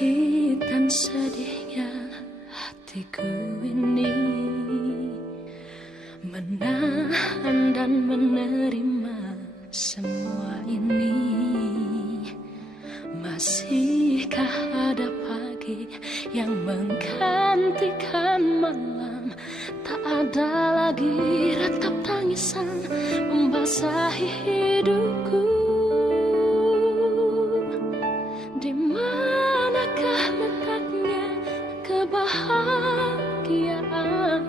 Sakit dan sedihnya hatiku ini, menahan dan menerima semua ini. Masihkah ada pagi yang menggantikan malam? Tak ada lagi ratap tangisan membasahi hidupku. Di manakah letaknya kebahagiaan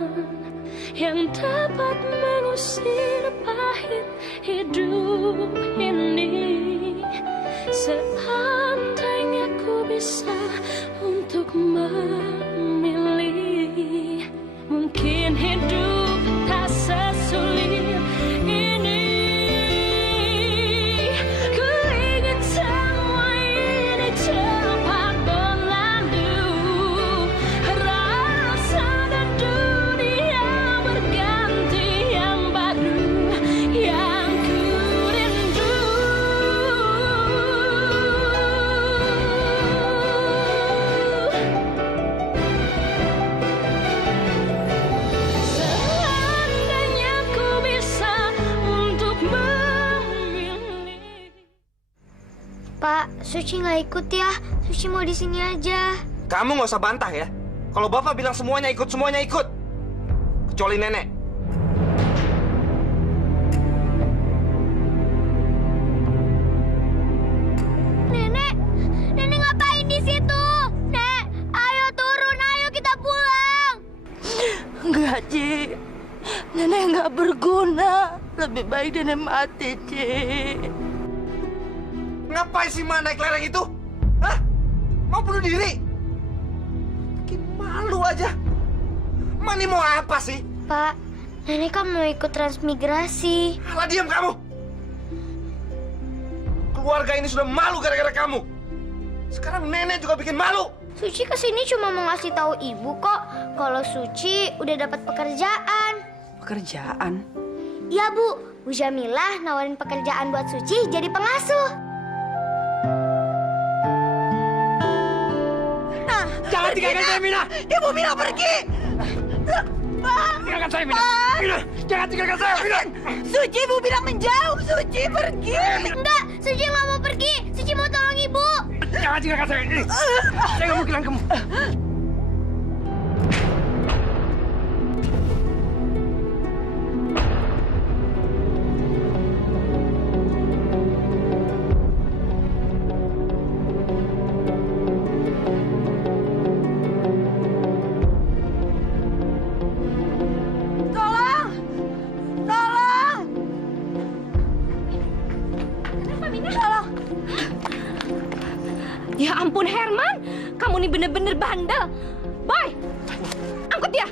yang dapat mengusir pahit hidup ini? Seandainya ku bisa untuk memilih, mungkin hidup tak sesulit ini. Ku ingin semua ini cepat berlalu, rasa dan dunia berganti yang baru yang ku rindu. Seandainya ku bisa untuk memilih. Pak, Suci nggak ikut ya. Suci mau di sini aja. Kamu nggak usah bantah ya. Kalau bapak bilang semuanya ikut, kecuali nenek. Nenek ngapain di situ? Nek, ayo turun, ayo kita pulang. Enggak, Ci. Nenek nggak berguna. Lebih baik nenek mati, Ci. Ngapain sih Ma naik lereng itu? Hah? Mau bunuh diri? Bikin malu aja. Ma ini mau apa sih? Pak, nenek kan mau ikut transmigrasi. Alah, diam kamu. Keluarga ini sudah malu gara-gara kamu. Sekarang nenek juga bikin malu. Suci kesini cuma mau ngasih tahu ibu kok kalau Suci udah dapat pekerjaan. Pekerjaan? Iya Bu, Bu Jamilah nawarin pekerjaan buat Suci jadi pengasuh. Jangan tinggalkan saya, Mina. Ibu Mina pergi. Tinggalkan saya, Mina. Mina, jangan tinggalkan saya, Mina. Suci, Ibu bilang menjauh. Suci pergi. Enggak, Suci nggak mau pergi. Suci mau tolong ibu. Jangan tinggalkan saya. Saya nggak mau kehilangan kamu. Ya ampun Herman, kamu nih bener-bener bandel. Boy, angkut dia.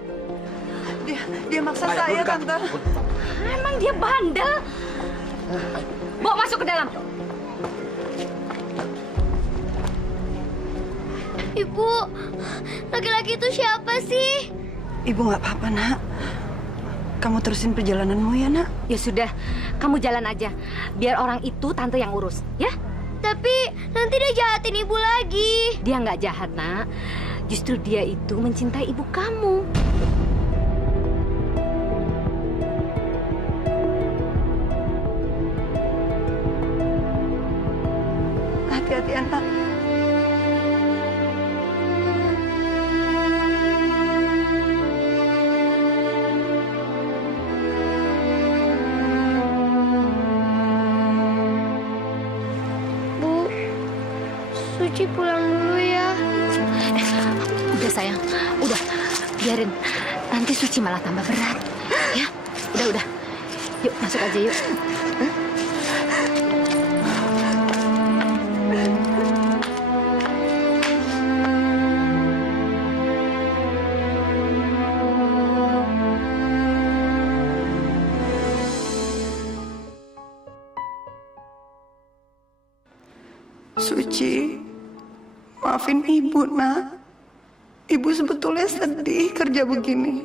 Dia maksa saya, Tante. Emang dia bandel. Bawa masuk ke dalam. Ibu, laki-laki itu siapa sih? Ibu nggak apa-apa, Nak. Kamu terusin perjalananmu ya, Nak. Ya sudah, kamu jalan aja. Biar orang itu tante yang urus, ya? Tapi nanti dia jahatin ibu lagi. Dia nggak jahat, Nak. Justru dia itu mencintai ibu kamu. Hati-hati, anak. Suci pulang dulu ya. Udah sayang, udah. Biarin, nanti Suci malah tambah berat. Ya, udah. Yuk, masuk aja yuk. Suci, maafin Ibu, Nak. Ibu sebetulnya sedih kerja begini.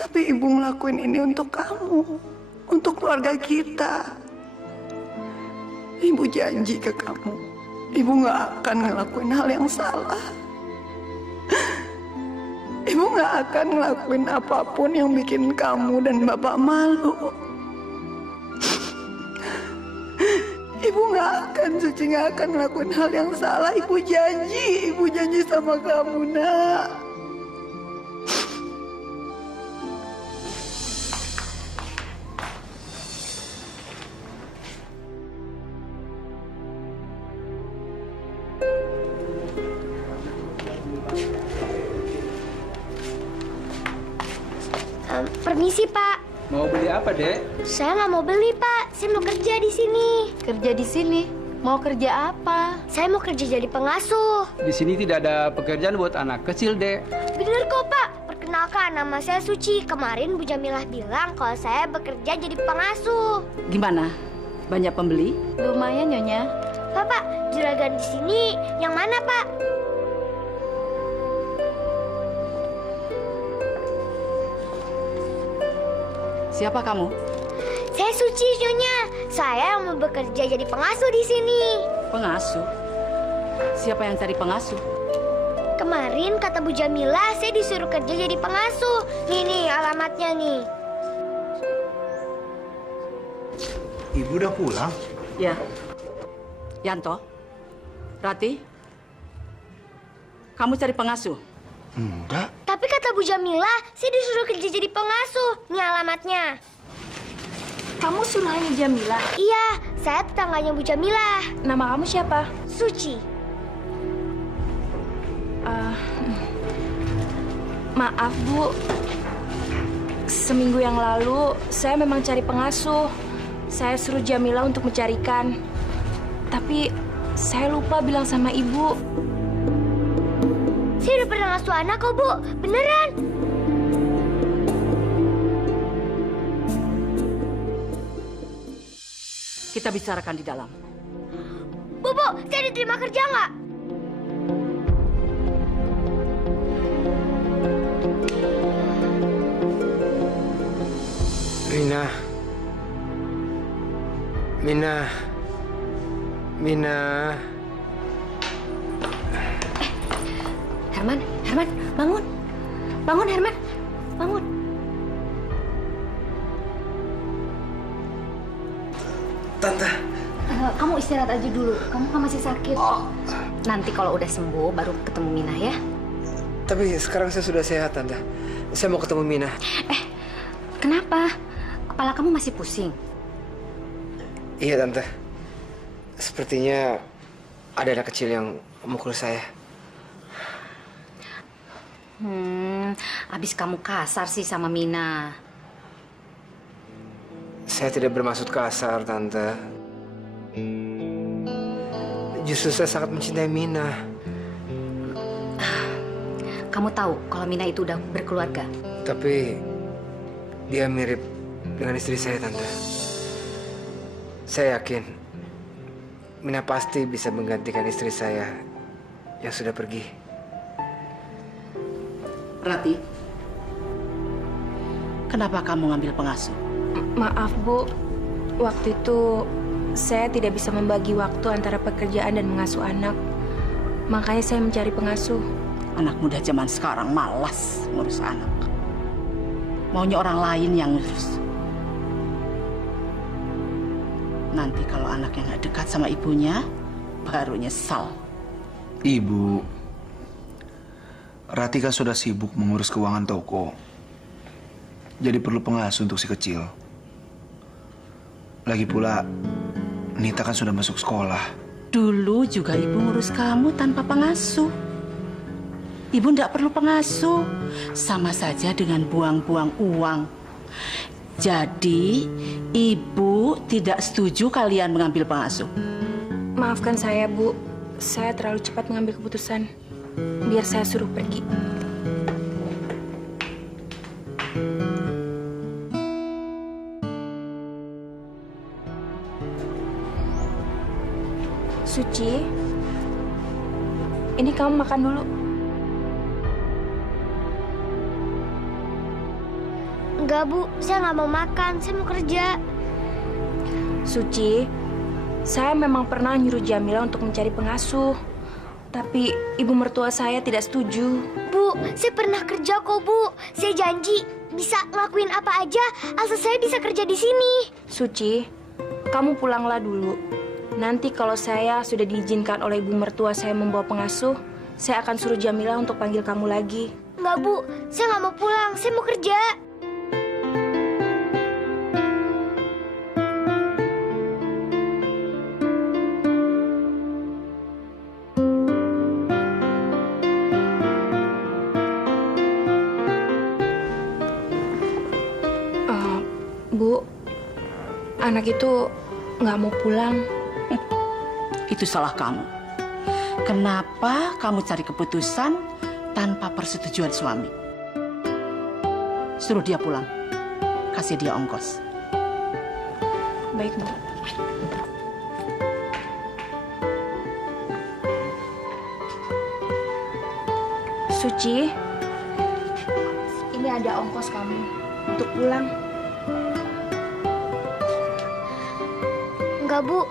Tapi Ibu ngelakuin ini untuk kamu, untuk keluarga kita. Ibu janji ke kamu, Ibu nggak akan ngelakuin hal yang salah. Ibu nggak akan ngelakuin apapun yang bikin kamu dan Bapak malu. Ibu nggak akan, Suci nggak akan ngelakuin hal yang salah. Ibu janji sama kamu, Nak. Permisi, Pak. Mau beli apa, Dek? Saya nggak mau beli, Pak. Saya mau kerja di sini. Kerja di sini? Mau kerja apa? Saya mau kerja jadi pengasuh. Di sini tidak ada pekerjaan buat anak kecil, Dek. Bener kok, Pak. Perkenalkan, nama saya Suci. Kemarin Bu Jamilah bilang kalau saya bekerja jadi pengasuh. Gimana? Banyak pembeli? Lumayan, Nyonya. Pak, juragan di sini yang mana, Pak? Siapa kamu? Saya Suci, Nyonya. Saya yang mau bekerja jadi pengasuh di sini. Pengasuh? Siapa yang cari pengasuh? Kemarin kata Bu Jamilah, saya disuruh kerja jadi pengasuh. Nih, alamatnya nih. Ibu udah pulang? Ya. Yanto? Rati? Kamu cari pengasuh? Enggak. Tapi kata Bu Jamilah, saya disuruh kerja jadi pengasuh. Nih alamatnya. Kamu suruhannya Jamila? Iya, saya tetangganya Bu Jamilah. Nama kamu siapa? Suci. Maaf, Bu. Seminggu yang lalu, saya memang cari pengasuh. Saya suruh Jamila untuk mencarikan. Tapi, saya lupa bilang sama Ibu. Saya udah pernah ngasuh anak kok, Bu. Beneran. Kita bicarakan di dalam. Bu, saya diterima kerja nggak? Mina. Herman, bangun. Bangun, Herman. Bangun. Tante. Kamu istirahat aja dulu. Kamu kan masih sakit. Nanti kalau udah sembuh, baru ketemu Mina ya. Tapi sekarang saya sudah sehat, Tante. Saya mau ketemu Mina. Kenapa? Kepala kamu masih pusing? Iya, Tante. Sepertinya ada anak kecil yang memukul saya. Abis kamu kasar sih sama Mina. Saya tidak bermaksud kasar, Tante. Justru saya sangat mencintai Mina. Kamu tahu kalau Mina itu udah berkeluarga? Tapi dia mirip dengan istri saya, Tante. Saya yakin Mina pasti bisa menggantikan istri saya yang sudah pergi. Rati, kenapa kamu ngambil pengasuh? Maaf, Bu. Waktu itu, saya tidak bisa membagi waktu antara pekerjaan dan mengasuh anak. Makanya saya mencari pengasuh. Anak muda zaman sekarang malas ngurus anak. Maunya orang lain yang ngurus. Nanti kalau anaknya nggak dekat sama ibunya, baru nyesal. Ibu, Rati kan sudah sibuk mengurus keuangan toko. Jadi perlu pengasuh untuk si kecil. Lagi pula, Nita kan sudah masuk sekolah. Dulu juga ibu ngurus kamu tanpa pengasuh. Ibu nggak perlu pengasuh. Sama saja dengan buang-buang uang. Jadi, ibu tidak setuju kalian mengambil pengasuh. Maafkan saya, Bu. Saya terlalu cepat mengambil keputusan. Biar saya suruh pergi. Suci, ini kamu makan dulu. Enggak, Bu. Saya nggak mau makan. Saya mau kerja. Suci, Saya memang pernah nyuruh Jamila untuk mencari pengasuh. Tapi ibu mertua saya tidak setuju. Bu, saya pernah kerja kok, Bu. Saya janji bisa ngelakuin apa aja asal saya bisa kerja di sini. Suci, kamu pulanglah dulu. Nanti kalau saya sudah diizinkan oleh ibu mertua saya membawa pengasuh, saya akan suruh Jamila untuk panggil kamu lagi. Enggak, Bu. Saya nggak mau pulang. Saya mau kerja. Bu, anak itu nggak mau pulang. Itu salah kamu. Kenapa kamu cari keputusan tanpa persetujuan suami? Suruh dia pulang. Kasih dia ongkos. Baik, Bu. Suci, ini ada ongkos kamu untuk pulang. Enggak, Bu.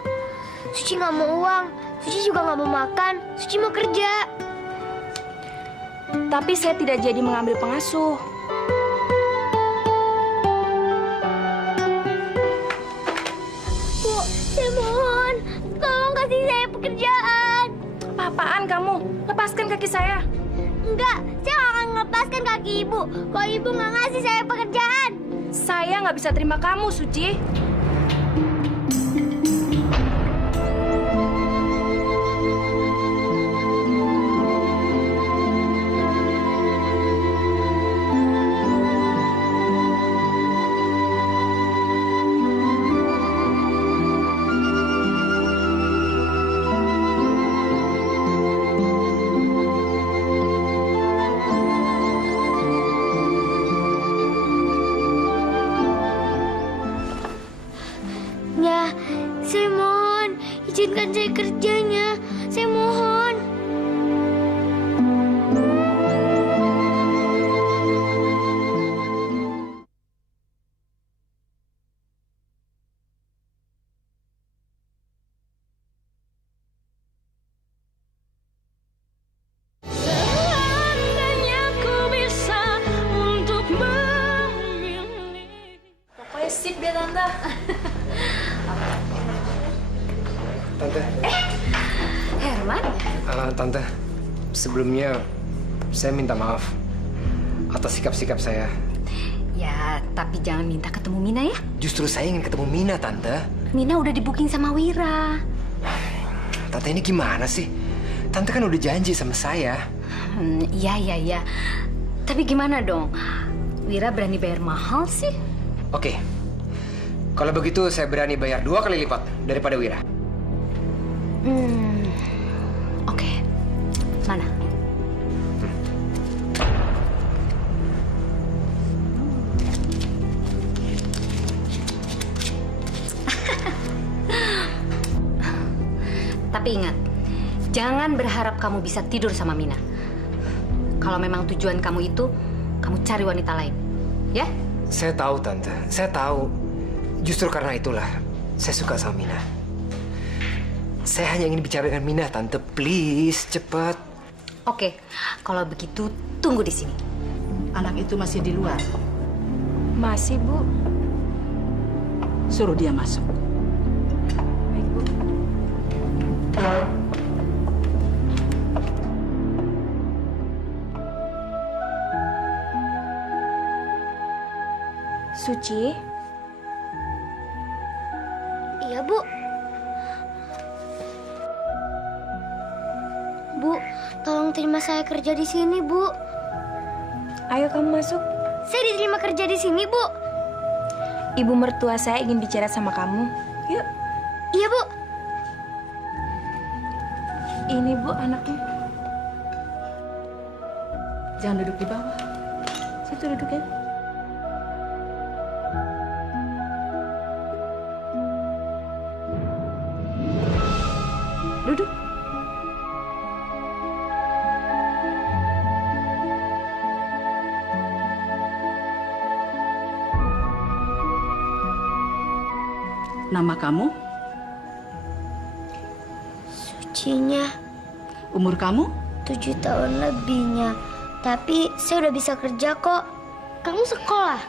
Suci nggak mau uang. Suci juga nggak mau makan. Suci mau kerja. Tapi saya tidak jadi mengambil pengasuh. Bu, saya mohon. Tolong kasih saya pekerjaan. Apa-apaan kamu? Lepaskan kaki saya. Enggak, saya nggak akan melepaskan kaki Ibu. Kalau Ibu nggak ngasih saya pekerjaan. Saya nggak bisa terima kamu, Suci. Saya mohon, izinkan saya kerjanya. Saya mohon. Seandainya ku bisa untuk memilih. Pokoknya sip deh, Tante. Tante. Herman? Tante, sebelumnya saya minta maaf atas sikap-sikap saya. Ya, tapi jangan minta ketemu Mina ya. Justru saya ingin ketemu Mina, Tante. Mina udah di-booking sama Wira. Tante ini gimana sih? Tante kan udah janji sama saya. Iya. Tapi gimana dong? Wira berani bayar mahal sih. Oke. Kalau begitu saya berani bayar 2 kali lipat daripada Wira. Oke. Mana? Tapi ingat, jangan berharap kamu bisa tidur sama Mina. Kalau memang tujuan kamu itu, kamu cari wanita lain. Ya? Saya tahu, Tante. Saya tahu. Justru karena itulah saya suka sama Mina. Saya hanya ingin bicara dengan Mina, Tante. Please, cepat. Oke, kalau begitu tunggu di sini. Anak itu masih di luar. Masih, Bu. Suruh dia masuk. Baik, Bu. Suci? Iya, Bu. Bu, tolong terima saya kerja di sini, Bu. Ayo kamu masuk. Saya diterima kerja di sini, Bu. Ibu mertua saya ingin bicara sama kamu. Yuk. Iya, Bu. Ini, Bu, anaknya. Jangan duduk di bawah. Situ duduk ya. Duduk. Nama kamu? sucinya. Umur kamu? 7 tahun lebihnya. Tapi saya udah bisa kerja kok. Kamu sekolah?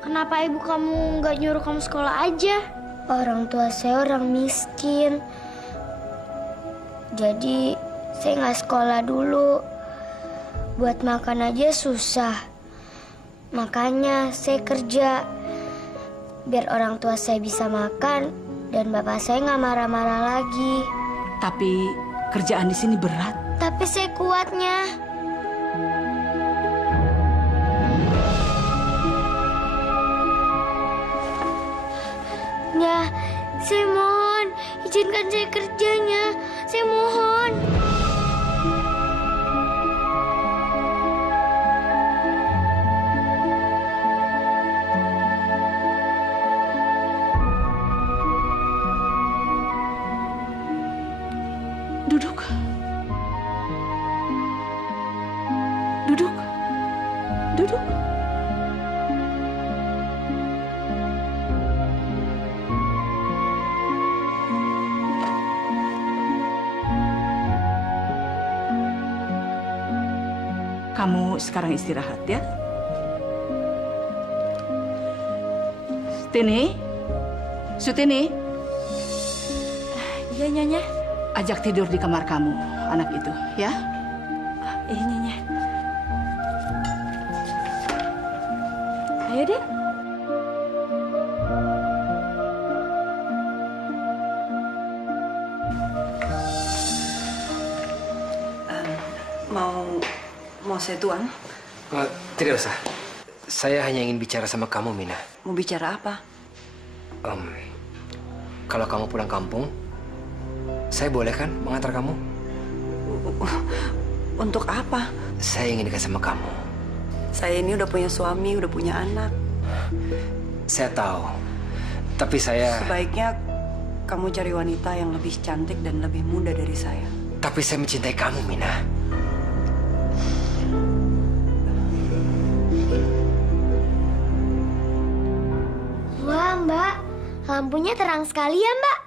Kenapa ibu kamu nggak nyuruh kamu sekolah aja? Orang tua saya orang miskin. Jadi saya nggak sekolah dulu. Buat makan aja susah. Makanya saya kerja. Biar orang tua saya bisa makan dan bapak saya nggak marah-marah lagi. Tapi kerjaan di sini berat. Tapi saya kuatnya. Ya, saya mohon izinkan saya kerjanya. Saya mohon. Duduk. Duduk. Duduk. Kamu sekarang istirahat ya. Sutini. Sutini. Iya, Nyonya. Ajak tidur di kamar kamu, anak itu, ya. Iya, Nyonya. Ayo, Dek. Mau saya tuang? Tidak usah. Saya hanya ingin bicara sama kamu, Mina. Mau bicara apa? Kalau kamu pulang kampung, saya boleh kan mengantar kamu? Untuk apa? Saya ingin dekat sama kamu. Saya ini udah punya suami, udah punya anak. Saya tahu. Tapi saya... Sebaiknya kamu cari wanita yang lebih cantik dan lebih muda dari saya. Tapi saya mencintai kamu, Mina. Wah, Mbak. Lampunya terang sekali ya, Mbak.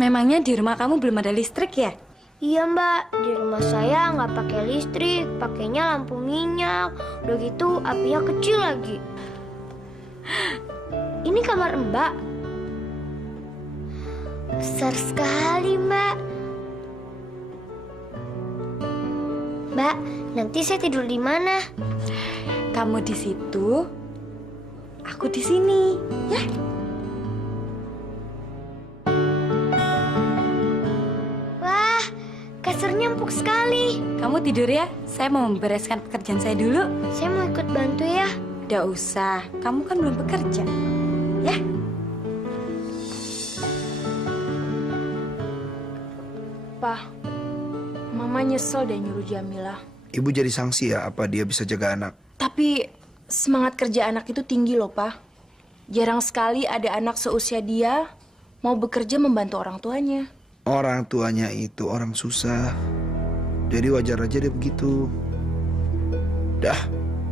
Memangnya di rumah kamu belum ada listrik ya? Iya, Mbak. Di rumah saya nggak pakai listrik, pakainya lampu minyak. Udah gitu apinya kecil lagi. Ini kamar Mbak. Besar sekali, Mbak. Mbak, nanti saya tidur di mana? Kamu di situ, aku di sini, ya? Wah, kasurnya empuk sekali. Kamu tidur ya, saya mau membereskan pekerjaan saya dulu. Saya mau ikut bantu ya. Udah usah, kamu kan belum bekerja, ya? Pak, Mama nyesel deh nyuruh Jamila. Ibu jadi sanksi ya apa dia bisa jaga anak? Tapi semangat kerja anak itu tinggi loh, Pak. Jarang sekali ada anak seusia dia mau bekerja membantu orang tuanya. Orang tuanya itu orang susah. Jadi wajar aja dia begitu. Dah,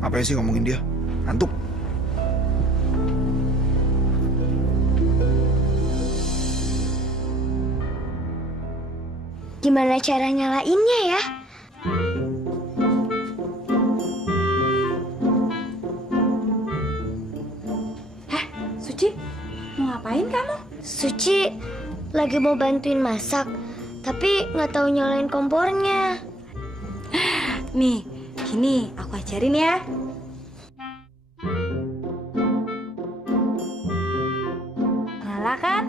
ngapain sih ngomongin dia? Ngantuk. Gimana cara nyalainnya ya? Hah, Suci? Mau ngapain kamu? Suci lagi mau bantuin masak, tapi nggak tahu nyalain kompornya. Nih, gini, aku ajarin ya. Nyala kan?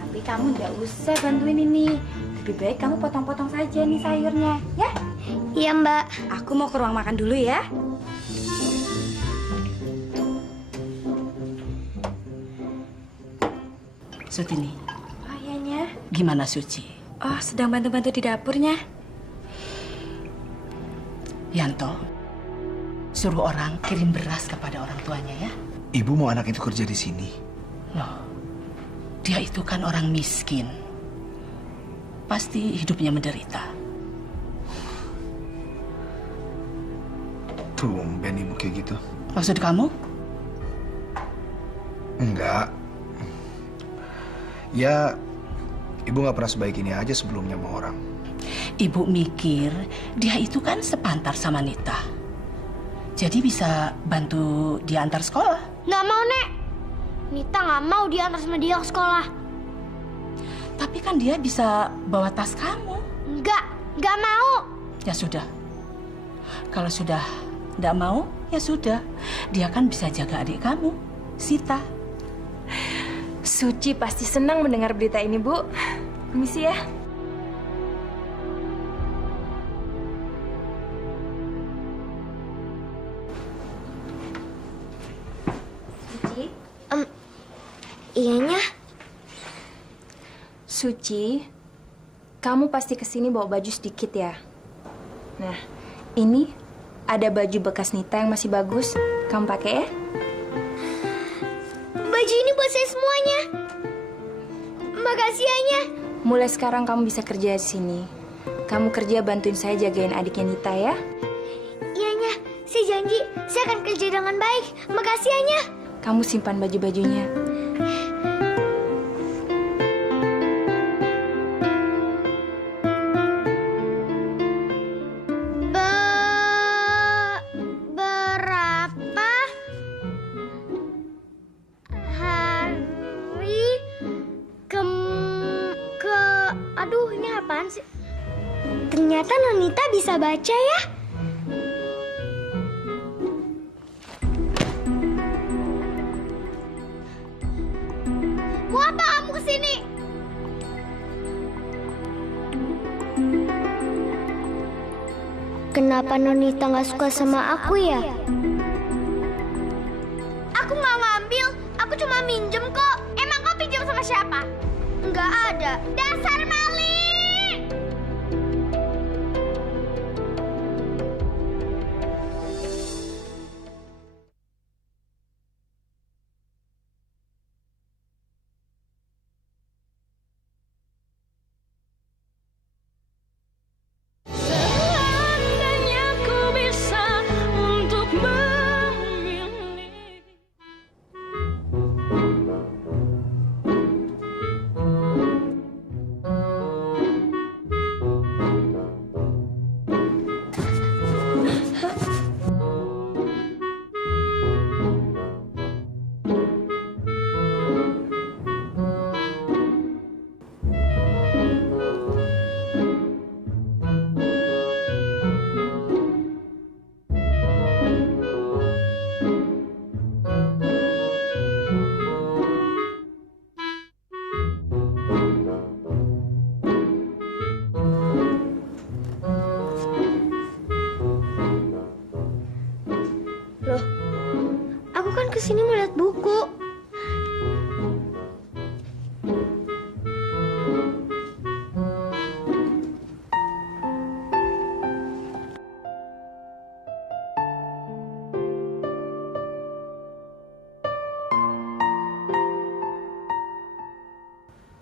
Tapi kamu nggak usah bantuin ini. Lebih baik kamu potong-potong saja nih sayurnya, ya? Iya, Mbak. Aku mau ke ruang makan dulu ya. Sutini, Oh iyanya. gimana Suci? Oh, sedang bantu-bantu di dapurnya. Yanto, suruh orang kirim beras kepada orang tuanya ya. Ibu mau anak itu kerja di sini. Loh, dia itu kan orang miskin. Pasti hidupnya menderita. Tumben ibu kayak gitu. Maksud kamu? Enggak. Ya, ibu nggak pernah sebaik ini aja sebelumnya sama orang. Ibu mikir dia itu kan sepantar sama Nita. Jadi bisa bantu dia antar sekolah. Nggak mau, Nek. Nita nggak mau diantar sama dia ke sekolah. Tapi kan dia bisa bawa tas kamu. Nggak mau. Ya sudah. Kalau sudah nggak mau, ya sudah. Dia kan bisa jaga adik kamu, Sita. Suci pasti senang mendengar berita ini, Bu. Permisi ya. Suci? Iyanya. Suci, kamu pasti kesini bawa baju sedikit ya? Nah, ini ada baju bekas Nita yang masih bagus. Kamu pakai ya? Baju ini buat saya semuanya. Makasih, Anya. Mulai sekarang kamu bisa kerja di sini. Kamu kerja bantuin saya jagain adiknya Nita ya? Iyanya, saya janji saya akan kerja dengan baik. Makasih, Anya. Kamu simpan baju-bajunya. Berapa hari aduh, ini apaan sih? Ternyata Nonita bisa baca ya. Mau apa kamu kesini? Kenapa Nonita nggak suka sama aku ya? Aku nggak ngambil, aku cuma minjem kok. Emang kau pinjam sama siapa? Nggak ada. Dasar maling! Seandainya ku bisa untuk memilih. Loh, aku kan kesini mau lihat buku.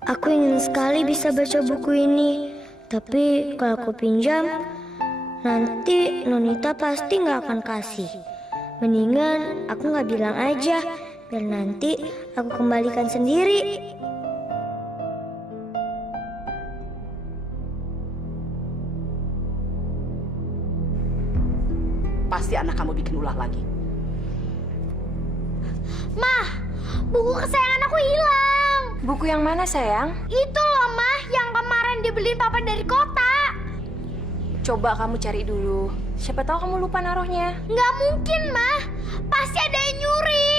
Aku ingin sekali bisa baca buku ini. Tapi kalau aku pinjam, nanti Nonita pasti nggak akan kasih. Mendingan aku nggak bilang aja, biar nanti aku kembalikan sendiri. Pasti anak kamu bikin ulah lagi. Mah, buku kesayangan aku hilang. Buku yang mana, sayang? Itu loh, Mah, yang kemarin dibeliin Papa dari kota. Coba kamu cari dulu. Siapa tahu kamu lupa naruhnya. Nggak mungkin, Mah. Pasti ada yang nyuri.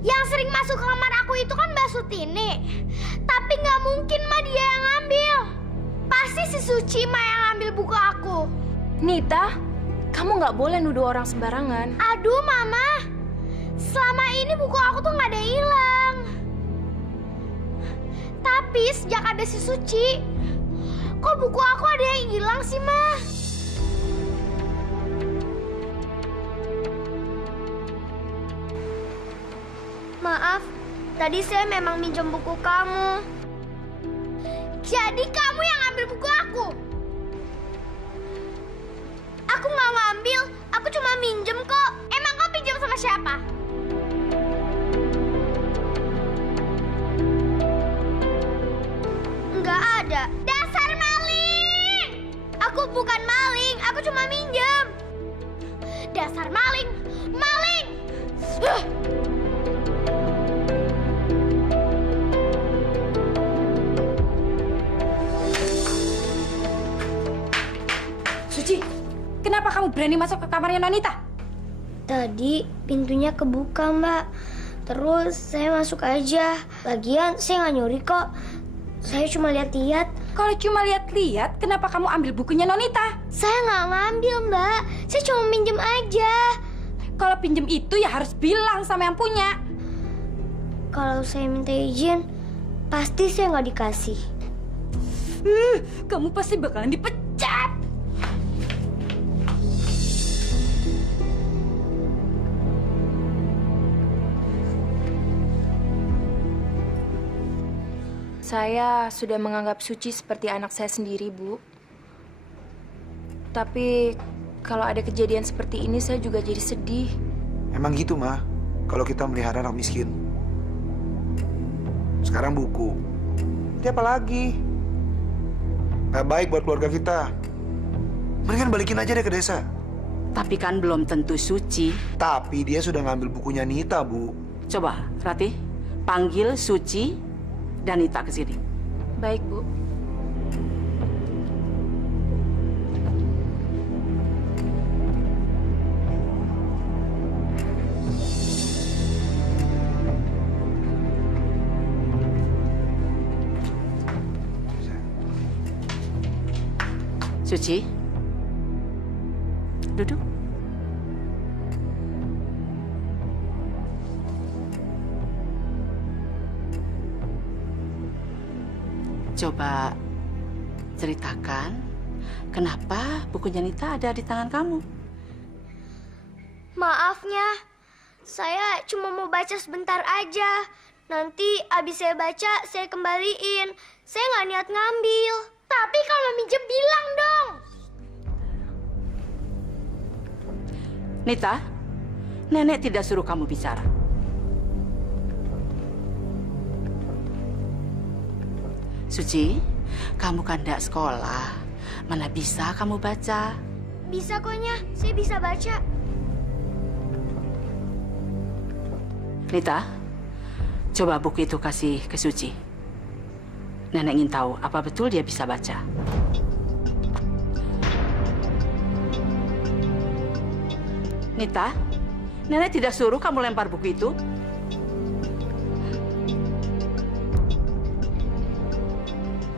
Yang sering masuk ke kamar aku itu kan Mbak Sutini. Tapi nggak mungkin, Mah, dia yang ngambil. Pasti si Suci, Mah, yang ngambil buku aku. Nita, kamu nggak boleh nuduh orang sembarangan. Aduh, Mama. Selama ini buku aku tuh nggak ada hilang. Tapi sejak ada si Suci, kok buku aku ada yang hilang sih, Ma? Maaf, tadi saya memang minjem buku kamu. Jadi kamu yang ngambil buku aku? Aku nggak ngambil, aku cuma minjem kok. Emang kau pinjam sama siapa? berani masuk ke kamarnya Nonita? Tadi pintunya kebuka, Mbak. Terus saya masuk aja. Lagian saya nggak nyuri kok. Saya cuma lihat-lihat. Kalau cuma lihat-lihat, kenapa kamu ambil bukunya Nonita? Saya nggak ngambil, Mbak. Saya cuma minjem aja. Kalau pinjem itu ya harus bilang sama yang punya. Kalau saya minta izin, pasti saya nggak dikasih. Kamu pasti bakalan dipecat. Saya sudah menganggap Suci seperti anak saya sendiri, Bu. Tapi kalau ada kejadian seperti ini, saya juga jadi sedih. Emang gitu, Ma. Kalau kita melihara anak miskin. Sekarang buku. Nanti apa lagi? Gak baik buat keluarga kita. Mendingan balikin aja deh ke desa. Tapi kan belum tentu Suci. Tapi dia sudah ngambil bukunya Nita, Bu. Coba, Ratih, panggil Suci dan Nita ke sini. Baik, Bu. Suci, duduk. Coba ceritakan kenapa bukunya Nita ada di tangan kamu. Maafnya, saya cuma mau baca sebentar aja. Nanti abis saya baca, saya kembaliin. Saya nggak niat ngambil. Tapi kalau minjem bilang dong. Nita, nenek tidak suruh kamu bicara. Suci, kamu kan tidak sekolah. Mana bisa kamu baca? Bisa koknya, saya bisa baca. Nita, coba buku itu kasih ke Suci. Nenek ingin tahu apa betul dia bisa baca. Nita, nenek tidak suruh kamu lempar buku itu.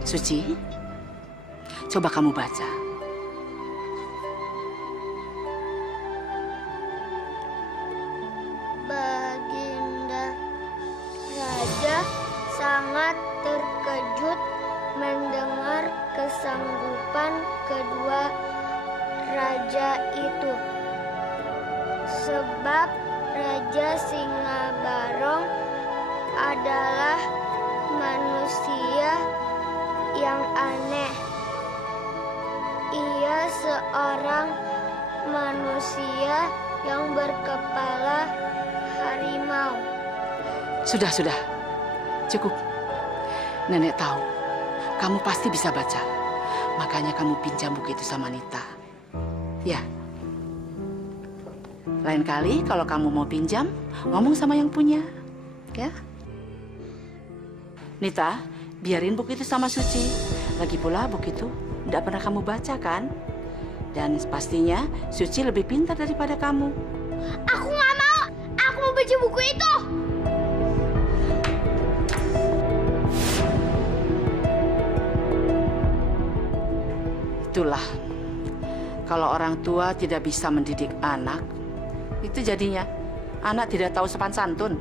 Suci, coba kamu baca. Baginda Raja sangat terkejut mendengar kesanggupan kedua raja itu. Sebab Raja Singabarong adalah manusia yang aneh. Ia seorang manusia yang berkepala harimau. Sudah. Cukup. Nenek tahu, kamu pasti bisa baca. Makanya kamu pinjam buku itu sama Nita. Ya. Lain kali kalau kamu mau pinjam, ngomong sama yang punya. Ya. Nita, biarin buku itu sama Suci. Lagi pula buku itu tidak pernah kamu baca kan? Dan pastinya Suci lebih pintar daripada kamu. Aku nggak mau. Aku mau baca buku itu. Itulah, kalau orang tua tidak bisa mendidik anak, itu jadinya anak tidak tahu sopan santun.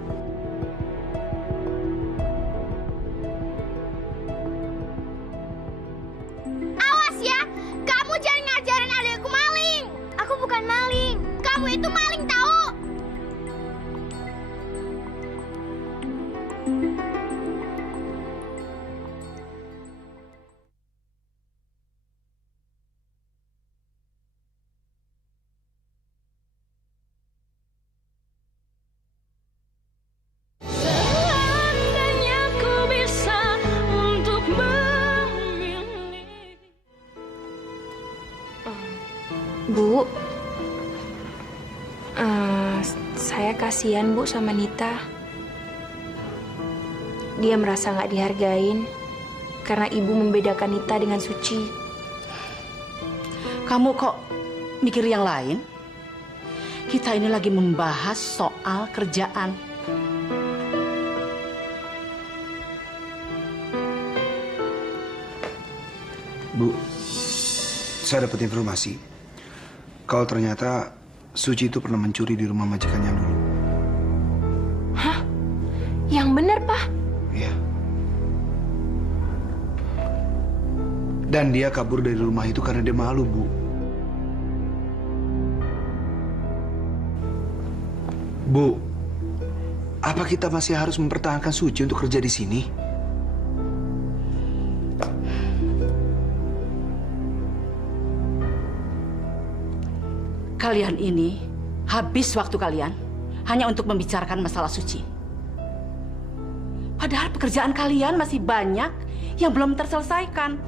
Awas ya, kamu jangan ngajarin adikku maling. Aku bukan maling. Kamu itu maling tahu. Seandainya ku bisa untuk memilih. Bu, saya kasihan Bu sama Nita. Dia merasa nggak dihargain karena ibu membedakan Nita dengan Suci. Kamu kok mikir yang lain. Kita ini lagi membahas soal kerjaan. Bu, saya dapat informasi kalau ternyata Suci itu pernah mencuri di rumah majikannya dulu. Hah? Yang benar, Pak? Iya. Dan dia kabur dari rumah itu karena dia malu, Bu. Bu, apa kita masih harus mempertahankan Suci untuk kerja di sini? Kalian ini habis waktu kalian hanya untuk membicarakan masalah Suci. Padahal pekerjaan kalian masih banyak yang belum terselesaikan.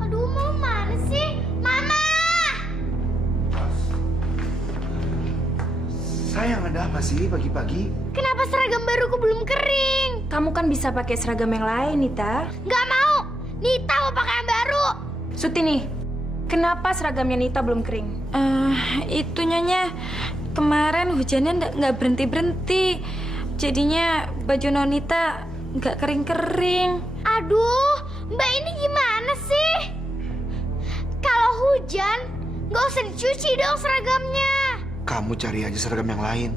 Aduh, mau mana sih? Mama! Sayang, ada apa sih pagi-pagi? Kenapa seragam baruku belum kering? Kamu kan bisa pakai seragam yang lain, Nita. Nggak mau! Nita mau pakai yang baru! Sutini, kenapa seragamnya Nita belum kering? Itu Nyonya, kemarin hujannya nggak berhenti-berhenti. Jadinya baju Nonita nggak kering-kering. Aduh, Mbak ini gimana sih? Kalau hujan, nggak usah dicuci dong seragamnya. Kamu cari aja seragam yang lain.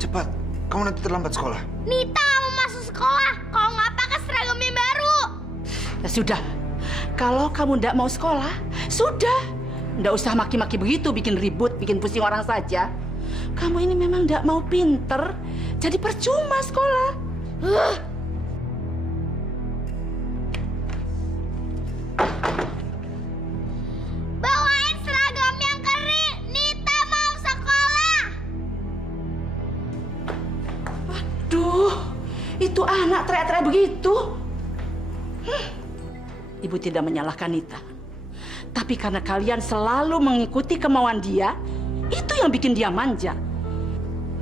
Cepat, kamu nanti terlambat sekolah. Nita nggak mau masuk sekolah kalau nggak pakai seragam yang baru. Ya sudah, kalau kamu tidak mau sekolah, sudah. Tidak usah maki-maki begitu, bikin ribut, bikin pusing orang saja. Kamu ini memang tidak mau pinter, jadi percuma sekolah. Bawain seragam yang kering. Nita mau sekolah. Duh, itu anak teriak-teriak begitu. Ibu tidak menyalahkan Nita. Tapi karena kalian selalu mengikuti kemauan dia, itu yang bikin dia manja.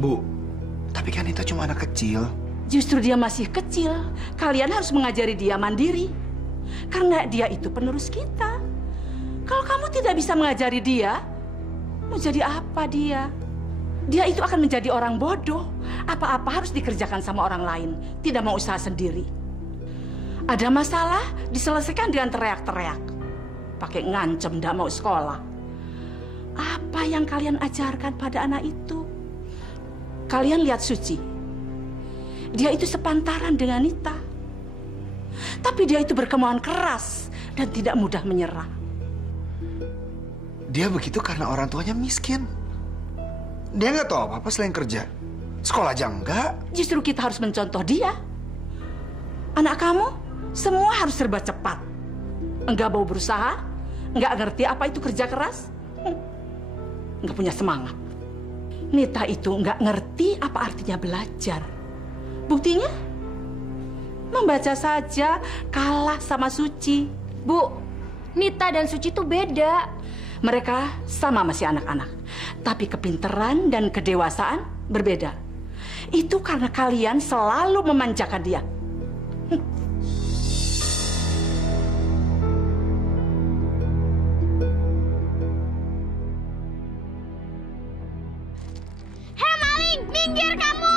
Bu, tapi kan Nita cuma anak kecil. Justru dia masih kecil. Kalian harus mengajari dia mandiri. Karena dia itu penerus kita. Kalau kamu tidak bisa mengajari dia, mau jadi apa dia? Dia itu akan menjadi orang bodoh. Apa-apa harus dikerjakan sama orang lain. Tidak mau usaha sendiri. Ada masalah, diselesaikan dengan teriak-teriak. Pakai ngancem, tidak mau sekolah. Apa yang kalian ajarkan pada anak itu? Kalian lihat Suci. Dia itu sepantaran dengan Nita. Tapi dia itu berkemauan keras dan tidak mudah menyerah. Dia begitu karena orang tuanya miskin. Dia nggak tahu apa-apa selain kerja. Sekolah aja enggak. Justru kita harus mencontoh dia. Anak kamu semua harus serba cepat. Enggak mau berusaha, enggak ngerti apa itu kerja keras, enggak punya semangat. Nita itu enggak ngerti apa artinya belajar. Buktinya, membaca saja kalah sama Suci. Bu, Nita dan Suci itu beda. Mereka sama masih anak-anak, tapi kepintaran dan kedewasaan berbeda. Itu karena kalian selalu memanjakan dia. Hei maling, minggir kamu!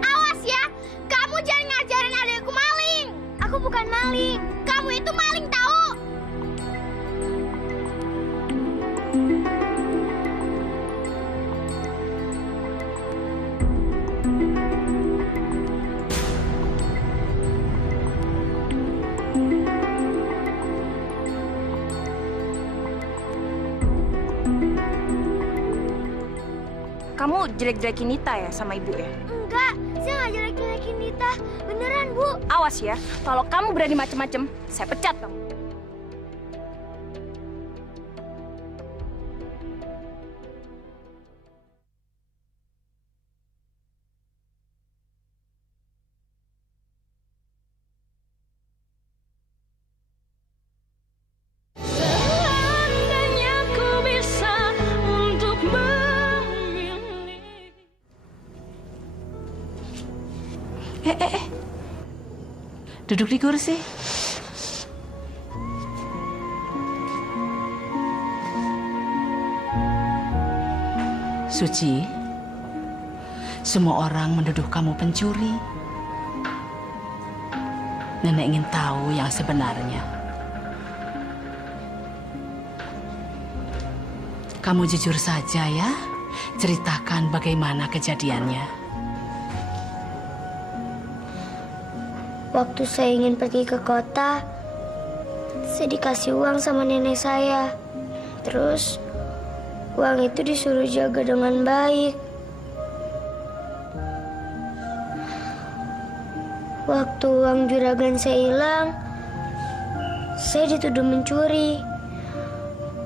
Awas ya, kamu jangan ngajarin adikku maling. Aku bukan maling, kamu itu maling tahu. Kamu jelek-jelekin Nita ya sama ibu ya? Enggak, saya nggak jelek-jelekin Nita. Beneran, Bu. Awas ya, kalau kamu berani macem-macem, saya pecat kamu. Duduk di kursi. Suci, semua orang menuduh kamu pencuri. Nenek ingin tahu yang sebenarnya. Kamu jujur saja ya, ceritakan bagaimana kejadiannya. Waktu saya ingin pergi ke kota, saya dikasih uang sama nenek saya. Terus, uang itu disuruh jaga dengan baik. Waktu uang juragan saya hilang, saya dituduh mencuri.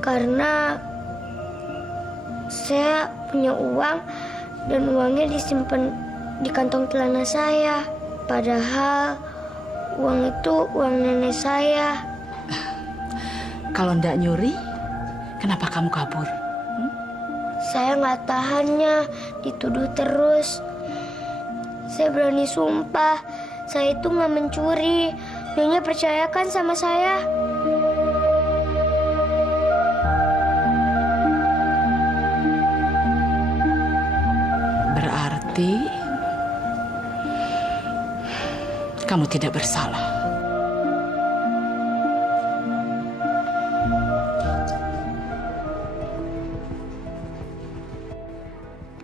Karena saya punya uang dan uangnya disimpan di kantong celana saya. Padahal uang itu uang nenek saya. Kalau ndak nyuri, kenapa kamu kabur? Saya nggak tahannya, dituduh terus. Saya berani sumpah, saya itu nggak mencuri. Nyonya percayakan sama saya. Berarti kamu tidak bersalah.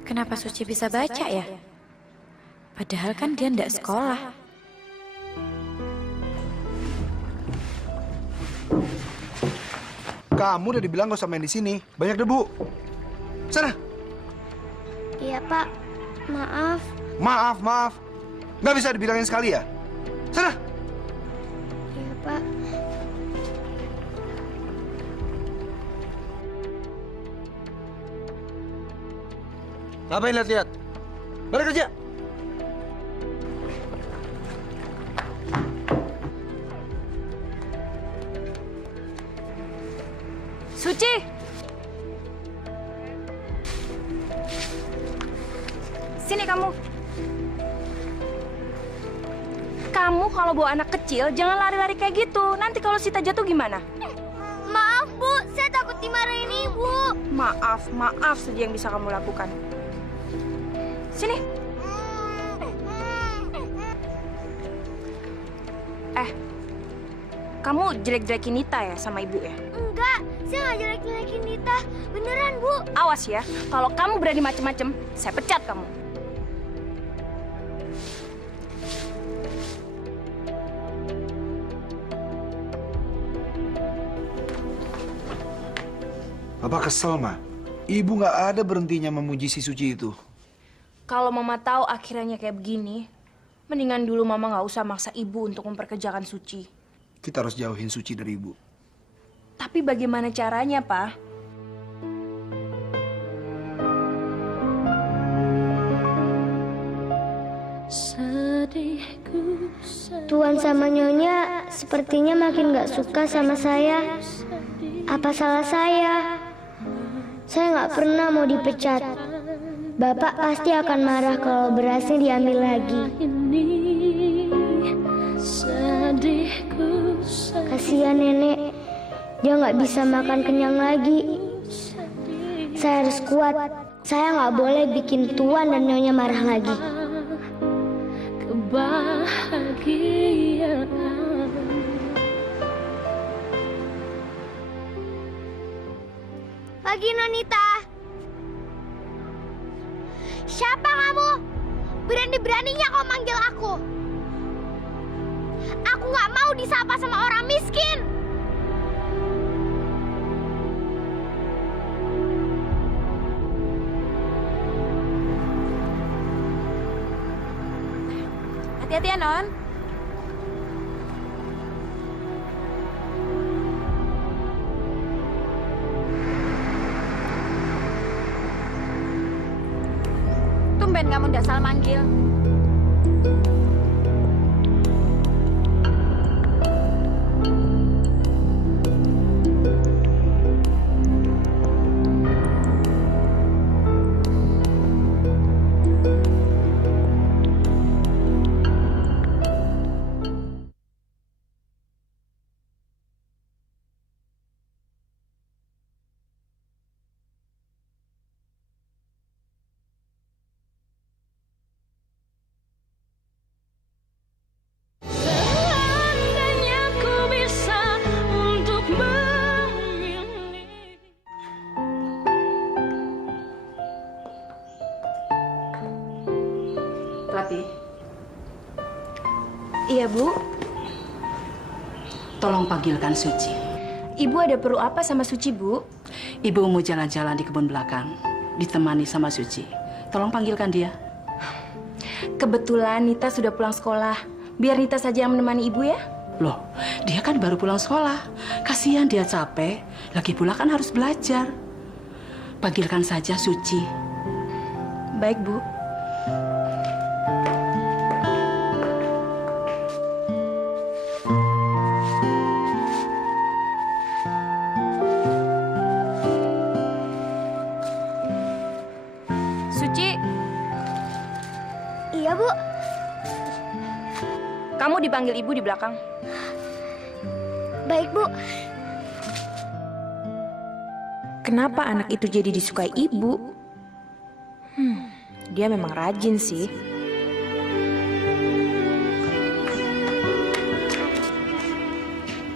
Kenapa Suci bisa baca ya? Padahal kan dia ndak sekolah. Kamu udah dibilang gak usah main di sini. Banyak debu. Sana. Iya, Pak. Maaf. Maaf. Nggak bisa dibilangin sekali ya? Sana. Iya, Pak. Ngapain lihat-lihat? Balik kerja. Suci! Sini kamu. Kamu kalau bawa anak kecil jangan lari-lari kayak gitu. Nanti kalau Sita jatuh gimana? Maaf, Bu. Saya takut dimarahin Ibu. Maaf saja yang bisa kamu lakukan. Sini. Kamu jelek-jelekin Nita ya sama ibu ya? Enggak, saya nggak jelek-jelekin Nita. Beneran, Bu. Awas ya, kalau kamu berani macem-macem, saya pecat kamu. Papa kesel, Ma. Ibu nggak ada berhentinya memuji si Suci itu. Kalau Mama tahu akhirnya kayak begini, mendingan dulu Mama nggak usah maksa ibu untuk memperkerjakan Suci. Kita harus jauhin Suci dari ibu. Tapi bagaimana caranya, Pak? Tuan sama Nyonya sepertinya makin nggak suka sama saya. Apa salah saya? Saya nggak pernah mau dipecat. Bapak pasti akan marah kalau berasnya diambil lagi. Kasihan nenek, dia nggak bisa makan kenyang lagi. Saya harus kuat. Saya nggak boleh bikin Tuan dan Nyonya marah lagi. Pagi, Nonita. Siapa kamu? Berani-beraninya kau manggil aku. Aku nggak mau disapa sama orang miskin. Hati-hati ya, Non. Tumben kamu ndak salah manggil. Iya, Bu. Tolong panggilkan Suci. Ibu ada perlu apa sama Suci, Bu? Ibu mau jalan-jalan di kebun belakang, ditemani sama Suci. Tolong panggilkan dia. Kebetulan Nita sudah pulang sekolah. Biar Nita saja yang menemani Ibu ya. Loh, dia kan baru pulang sekolah. Kasihan dia capek, lagi pula kan harus belajar. Panggilkan saja Suci. Baik, Bu. Suci, Iya, Bu. kamu dipanggil Ibu di belakang. Baik, Bu. Kenapa anak itu jadi disukai Ibu? Dia memang rajin sih.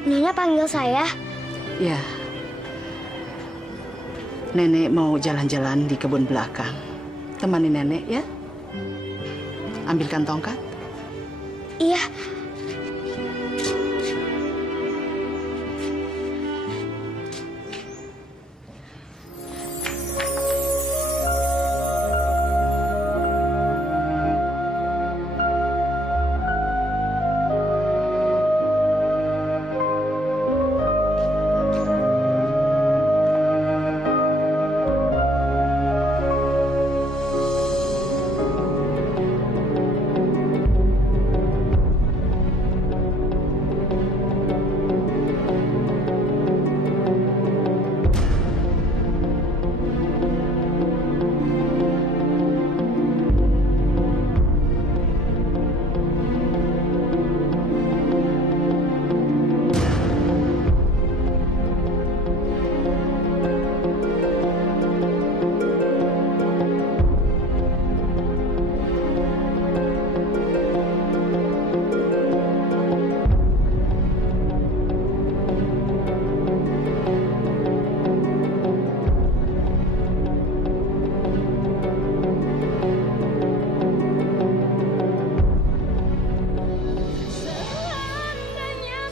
Nyonya panggil saya. Ya. Nenek mau jalan-jalan di kebun belakang. Temani nenek ya. Ambilkan tongkat. Iya.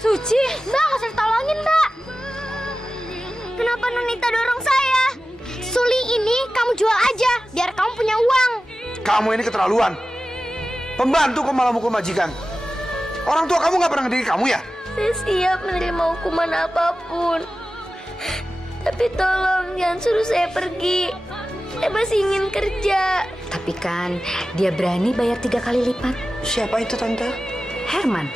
Suci, Mbak, nggak usah ditolongin, Mbak. Kenapa Nonita dorong saya? Suling ini kamu jual aja, biar kamu punya uang. Kamu ini keterlaluan. Pembantu kok malah mukul majikan. Orang tua kamu nggak pernah ngedidik kamu ya? Saya siap menerima hukuman apapun. Tapi tolong jangan suruh saya pergi. Saya masih ingin kerja. Tapi kan dia berani bayar 3 kali lipat. Siapa itu, Tante? Herman.